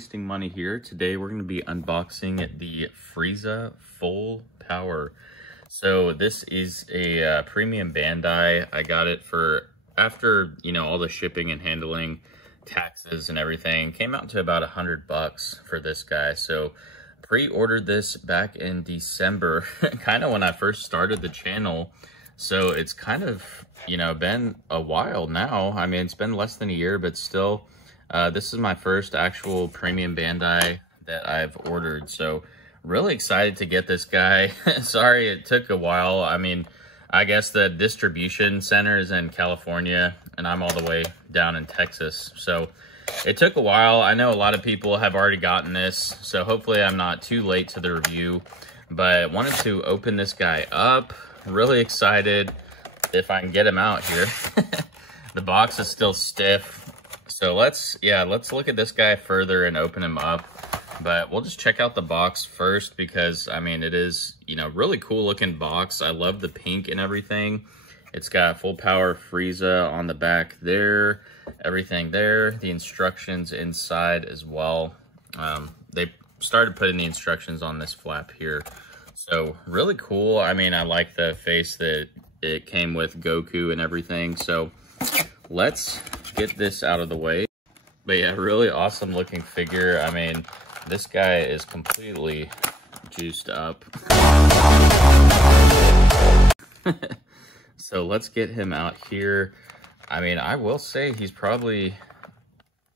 wasting money here. Today we're going to be unboxing the Frieza Full Power. So this is a Premium Bandai. I got it for after, all the shipping and handling, taxes and everything. Came out to about $100 for this guy. So pre-ordered this back in December, kind of when I first started the channel. So it's kind of, been a while now. I mean, it's been less than a year, but still, this is my first actual Premium Bandai that I've ordered. So really excited to get this guy. Sorry it took a while. I mean, I guess the distribution center is in California and I'm all the way down in Texas. So it took a while. I know a lot of people have already gotten this, so hopefully I'm not too late to the review, but wanted to open this guy up. Really excited if I can get him out here. The box is still stiff. So let's look at this guy further and open him up. But we'll just check out the box first because, I mean, it is, really cool looking box. I love the pink and everything. It's got Full Power Frieza on the back there, everything there. The instructions inside as well. They started putting the instructions on this flap here. So really cool. I mean, I like the face that it came with, Goku and everything. So let's get this out of the way. But yeah, really awesome looking figure. I mean, this guy is completely juiced up. So let's get him out here. I mean, I will say he's probably,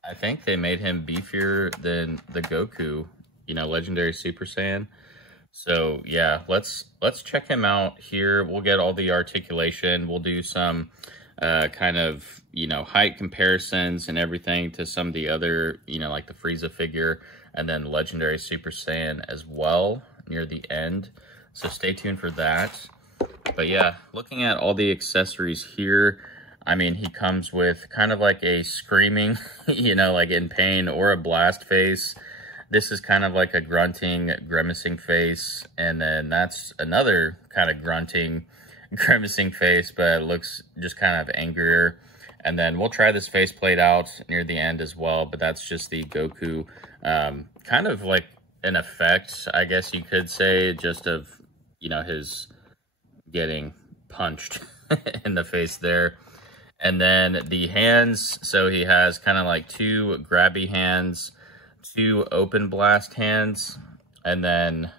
I think they made him beefier than the Goku, Legendary Super Saiyan. So yeah, let's check him out here. We'll get all the articulation. We'll do some kind of, height comparisons and everything to some of the other, like the Frieza figure and then Legendary Super Saiyan as well near the end. So stay tuned for that. But yeah, looking at all the accessories here, I mean, he comes with kind of like a screaming, like in pain, or a blast face. This is kind of like a grunting, grimacing face. And then that's another kind of grunting, grimacing face, but it looks just kind of angrier. And then we'll try this faceplate out near the end as well, but that's just the Goku, kind of like an effect, I guess you could say, just of, his getting punched in the face there. And then the hands, so he has kind of like two grabby hands, two open blast hands, and then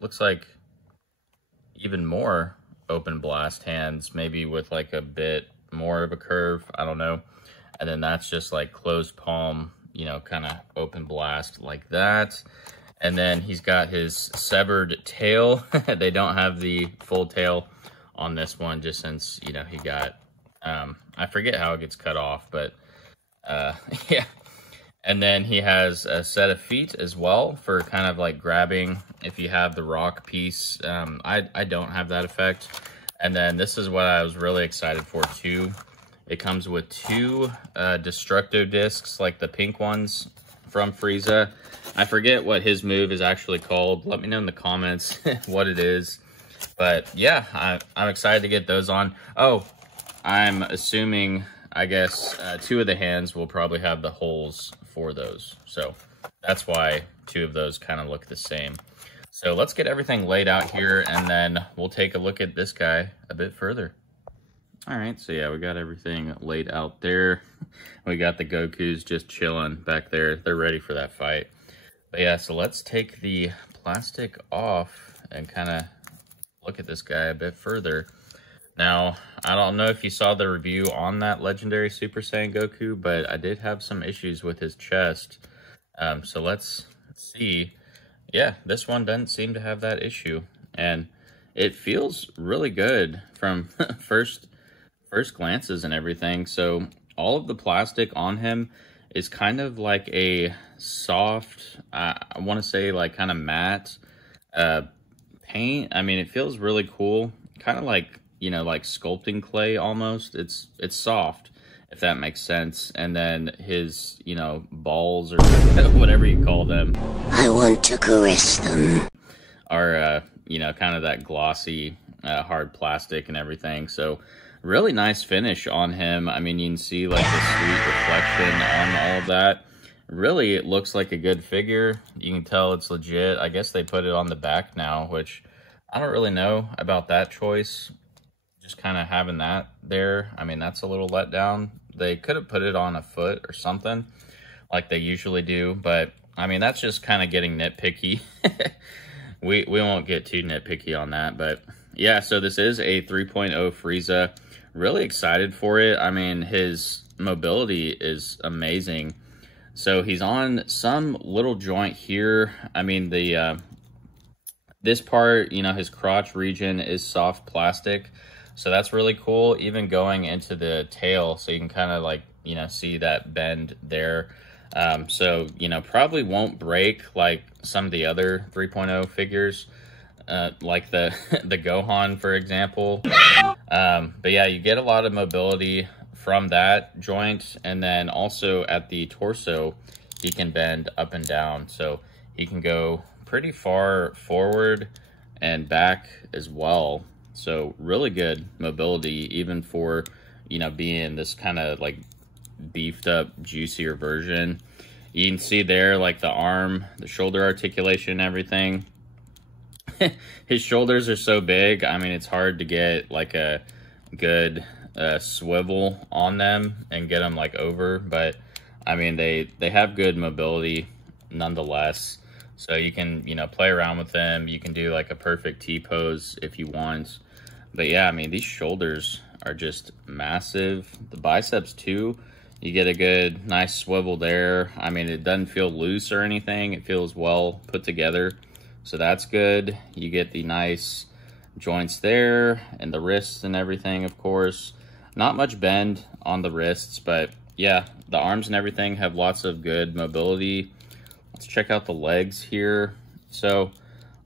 looks like even more open blast hands, maybe with like a bit more of a curve, I don't know. And then that's just like closed palm, kind of open blast like that. And then he's got his severed tail. They don't have the full tail on this one, just since, he got, I forget how it gets cut off, but yeah. And then he has a set of feet as well for kind of like grabbing if you have the rock piece. I don't have that effect. And then this is what I was really excited for too. It comes with two destructo discs, like the pink ones from Frieza. I forget what his move is actually called. Let me know in the comments what it is. But yeah, I'm excited to get those on. Oh, I'm assuming, I guess, two of the hands will probably have the holes for those. So that's why two of those kind of look the same. So let's get everything laid out here, and then we'll take a look at this guy a bit further. All right, so yeah, we got everything laid out there. We got the Gokus just chilling back there. They're ready for that fight. But yeah, so let's take the plastic off and kind of look at this guy a bit further. Now, I don't know if you saw the review on that Legendary Super Saiyan Goku, but I did have some issues with his chest. So let's see. Yeah, this one doesn't seem to have that issue. And it feels really good from first glances and everything. So all of the plastic on him is kind of like a soft, I want to say like kind of matte paint. I mean, it feels really cool. Kind of like, like sculpting clay almost. It's soft, if that makes sense. And then his, balls or whatever you call them. I want to caress them. Are, kind of that glossy, hard plastic and everything. So really nice finish on him. I mean, you can see like the sweet reflection on all of that. really, it looks like a good figure. You can tell it's legit. I guess they put it on the back now, which I don't really know about that choice. Just kind of having that there. I mean, that's a little letdown. They could have put it on a foot or something like they usually do, but I mean, that's just kind of getting nitpicky. We won't get too nitpicky on that, but yeah, so this is a 3.0 Frieza. Really excited for it. I mean, his mobility is amazing. So he's on some little joint here. I mean, this part, you know, his crotch region is soft plastic. So that's really cool, even going into the tail. So you can kind of like, you know, see that bend there. So, you know, probably won't break like some of the other 3.0 figures, like the Gohan, for example. But yeah, you get a lot of mobility from that joint. And then also at the torso, he can bend up and down. So he can go pretty far forward and back as well. So really good mobility, even for, you know, being this kind of like beefed up, juicier version. You can see there like the arm, the shoulder articulation, everything. His shoulders are so big. I mean, it's hard to get like a good swivel on them and get them like over, but I mean, they have good mobility nonetheless. So you can, you know, play around with them. You can do like a perfect T-pose if you want. But yeah, I mean, these shoulders are just massive. The biceps too, you get a good, nice swivel there. I mean, it doesn't feel loose or anything. It feels well put together. So that's good. You get the nice joints there and the wrists and everything, of course. Not much bend on the wrists, but yeah, the arms and everything have lots of good mobility. Let's check out the legs here. So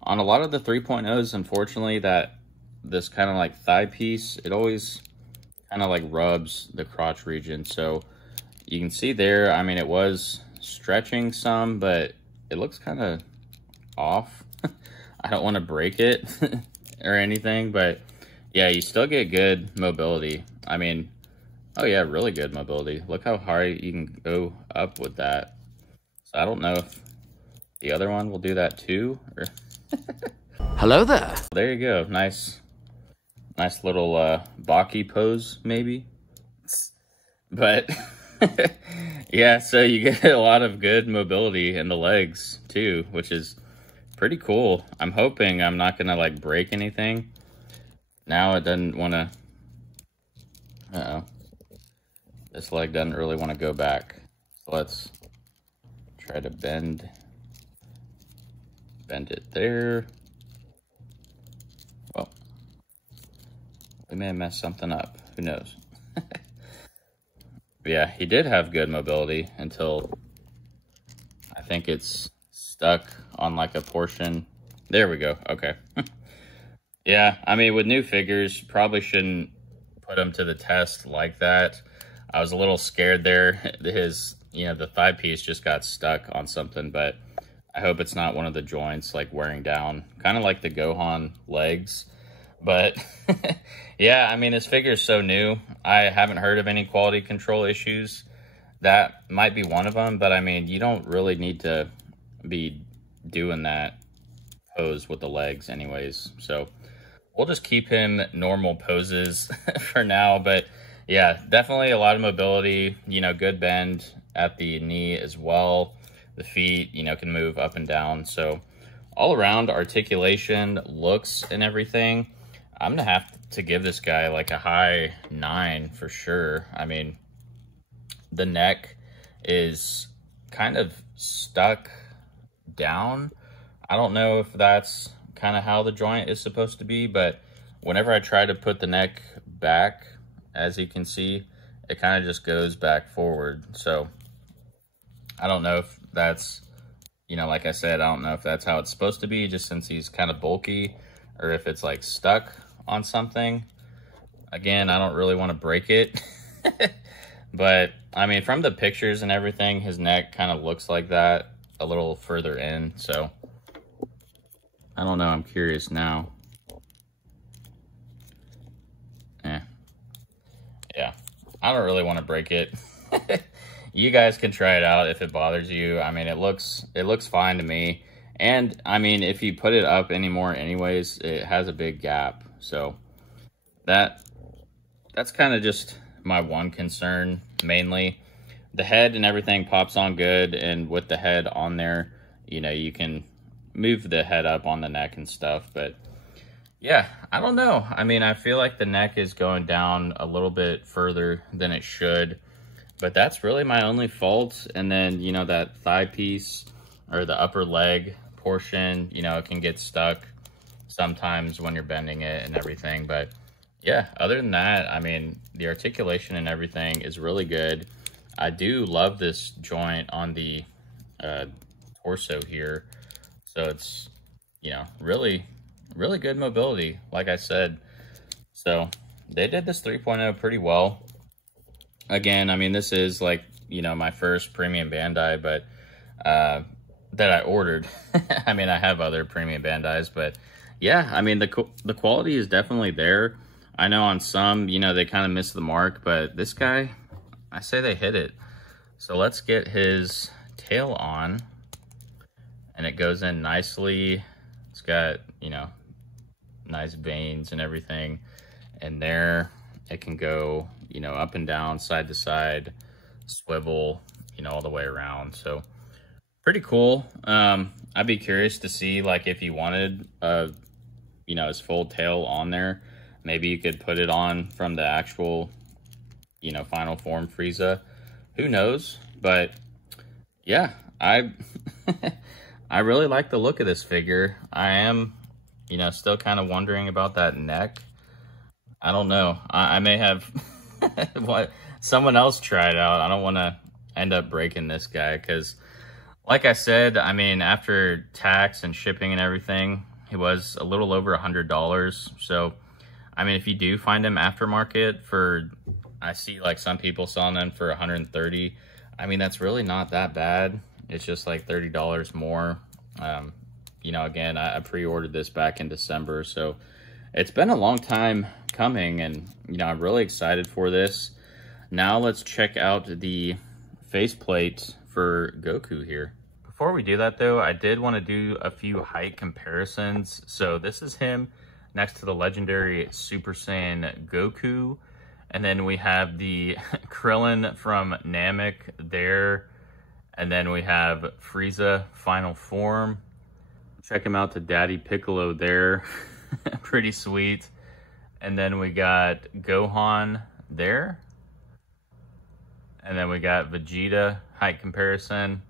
on a lot of the 3.0s, unfortunately, this kind of like thigh piece, it always kind of like rubs the crotch region. So you can see there, I mean, it was stretching some, but it looks kind of off. I don't want to break it or anything, but yeah, you still get good mobility. I mean, oh yeah, really good mobility. Look how high you can go up with that. So I don't know if the other one will do that too. Or Hello there. There you go. Nice little Baki pose, maybe. But yeah, so you get a lot of good mobility in the legs too, which is pretty cool. I'm hoping I'm not gonna like break anything. Now it doesn't want to. Uh-oh. This leg doesn't really want to go back. So let's try to bend it there. Well, we may have messed something up. Who knows? But yeah, he did have good mobility until I think it's stuck on like a portion. There we go. Okay. Yeah, I mean, with new figures, probably shouldn't put them to the test like that. I was a little scared there. You know, the thigh piece just got stuck on something, but I hope it's not one of the joints like wearing down, kind of like the Gohan legs. But yeah, I mean, this figure is so new. I haven't heard of any quality control issues. That might be one of them, but I mean, you don't really need to be doing that pose with the legs anyways. So we'll just keep him normal poses for now. But yeah, definitely a lot of mobility, you know, good bend at the knee as well. The feet, you know, can move up and down. So all around articulation, looks and everything, I'm gonna have to give this guy like a high 9 for sure. I mean, the neck is kind of stuck down. I don't know if that's kind of how the joint is supposed to be, but whenever I try to put the neck back, as you can see, it kind of just goes back forward. So I don't know if that's, you know, like I said, I don't know if that's how it's supposed to be, just since he's kind of bulky, or if it's like stuck on something. Again, I don't really want to break it. But I mean, from the pictures and everything, his neck kind of looks like that a little further in. So I don't know, I'm curious now. Yeah, I don't really want to break it. you guys can try it out if it bothers you. I mean, it looks fine to me. And I mean, if you put it up anymore anyways, it has a big gap. So that's kind of just my one concern mainly. The head and everything pops on good, and with the head on there, you know, you can move the head up on the neck and stuff. But yeah, I don't know. I mean, I feel like the neck is going down a little bit further than it should, but that's really my only fault. And then, you know, that thigh piece or the upper leg portion, you know, it can get stuck sometimes when you're bending it and everything. But yeah, other than that, I mean, the articulation and everything is really good. I do love this joint on the torso here. So it's, you know, really good mobility, like I said. So they did this 3.0 pretty well. Again, I mean, this is like, you know, my first Premium Bandai, but that I ordered. I mean, I have other Premium Bandais, but yeah, I mean, the quality is definitely there. I know on some, you know, they kind of miss the mark, but this guy, I say they hit it. So let's get his tail on, and it goes in nicely. It's got, you know, nice veins and everything. And there it can go, you know, up and down, side to side, swivel, you know, all the way around. So pretty cool. I'd be curious to see, like, if you wanted, you know, his full tail on there, maybe you could put it on from the actual, you know, final form Frieza. Who knows? But yeah, I really like the look of this figure. I am, you know, still kind of wondering about that neck. I don't know. I may have what someone else try it out. I don't want to end up breaking this guy because, like I said, I mean, after tax and shipping and everything, it was a little over $100. So, I mean, if you do find him aftermarket for, I see like some people selling them for $130. I mean, that's really not that bad. It's just like $30 more. You know, again, I pre-ordered this back in December, so it's been a long time coming, and, you know, I'm really excited for this. Now let's check out the faceplate for Goku here. Before we do that, though, I did want to do a few height comparisons. So this is him next to the legendary Super Saiyan Goku. And then we have the Krillin from Namek there. And then we have Frieza final form. Check him out to Daddy Piccolo there. Pretty sweet. And then we got Gohan there. And then we got Vegeta height comparison.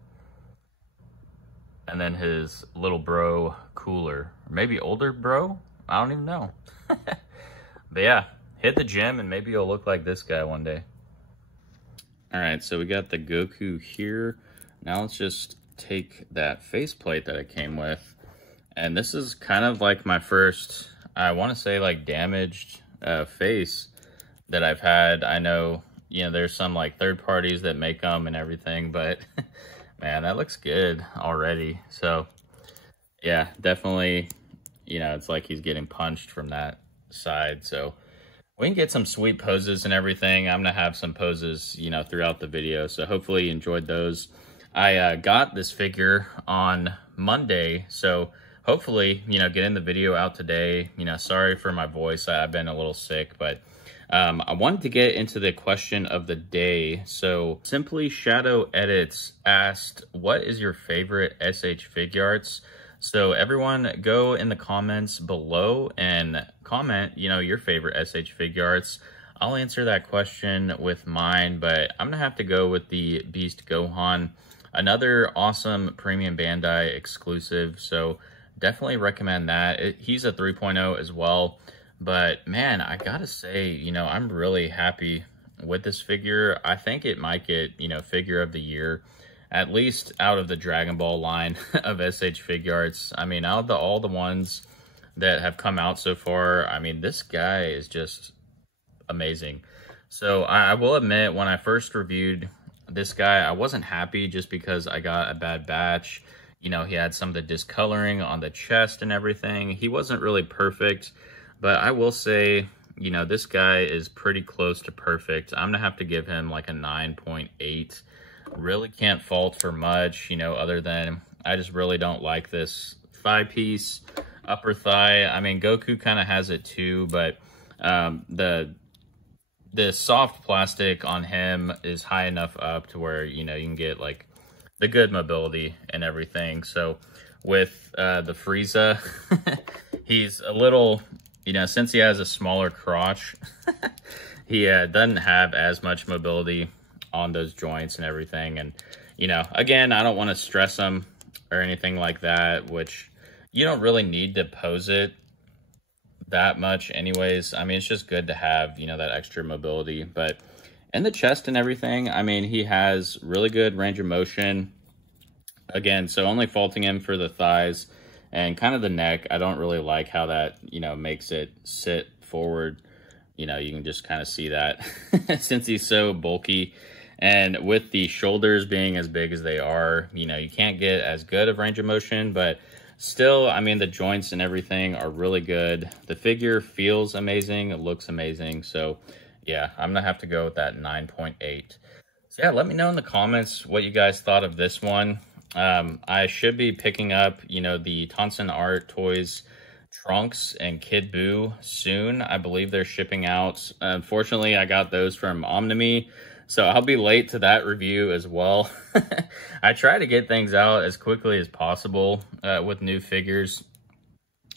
And then his little bro, Cooler. Or maybe older bro? I don't even know. But yeah, hit the gym and maybe you'll look like this guy one day. Alright, so we got the Goku here. Now let's just take that faceplate that it came with. And this is kind of like my first, I want to say, like, damaged face that I've had. I know, you know, there's some like third parties that make them and everything, but man, that looks good already. So yeah, definitely, you know, it's like he's getting punched from that side. So we can get some sweet poses and everything. I'm gonna have some poses, you know, throughout the video, so hopefully you enjoyed those. I got this figure on Monday, so hopefully, you know, getting the video out today. You know, sorry for my voice, I've been a little sick, but I wanted to get into the question of the day. So Simply Shadow Edits asked, what is your favorite SH Figuarts? So everyone go in the comments below and comment, you know, your favorite SH Figuarts. I'll answer that question with mine, but I'm gonna have to go with the Beast Gohan. Another awesome Premium Bandai exclusive, so definitely recommend that. He's a 3.0 as well. But man, I gotta say, you know, I'm really happy with this figure. I think it might get, you know, figure of the year, at least out of the Dragon Ball line of SH Figuarts. I mean, out of all the ones that have come out so far, I mean, this guy is just amazing. So I will admit, when I first reviewed this guy, I wasn't happy just because I got a bad batch. You know, he had some of the discoloring on the chest and everything. He wasn't really perfect. But I will say, you know, this guy is pretty close to perfect. I'm going to have to give him like a 9.8. really can't fault for much, you know, other than I just really don't like this thigh piece, upper thigh. I mean, Goku kind of has it too, but the soft plastic on him is high enough up to where, you know, you can get like the good mobility and everything. So with the Frieza, he's a little, you know, since he has a smaller crotch, he doesn't have as much mobility on those joints and everything. And, you know, again, I don't want to stress him or anything like that, which you don't really need to pose it that much anyways. I mean, it's just good to have, you know, that extra mobility. But in the chest and everything, I mean, he has really good range of motion. Again, so only faulting him for the thighs and kind of the neck. I don't really like how that, you know, makes it sit forward. You know, you can just kind of see that since he's so bulky. And with the shoulders being as big as they are, you know, you can't get as good of range of motion, but still, I mean, the joints and everything are really good. The figure feels amazing. It looks amazing. So, yeah, I'm going to have to go with that 9.8. So, yeah, let me know in the comments what you guys thought of this one. I should be picking up, you know, the Tonson Art Toys Trunks and Kid Buu soon. I believe they're shipping out. Unfortunately, I got those from Omnimi, so I'll be late to that review as well. I try to get things out as quickly as possible with new figures.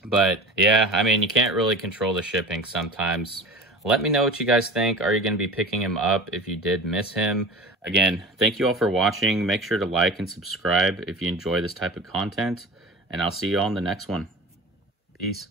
But yeah, I mean, you can't really control the shipping sometimes. Let me know what you guys think. Are you going to be picking him up if you did miss him? Again, thank you all for watching. Make sure to like and subscribe if you enjoy this type of content. And I'll see you all in the next one. Peace.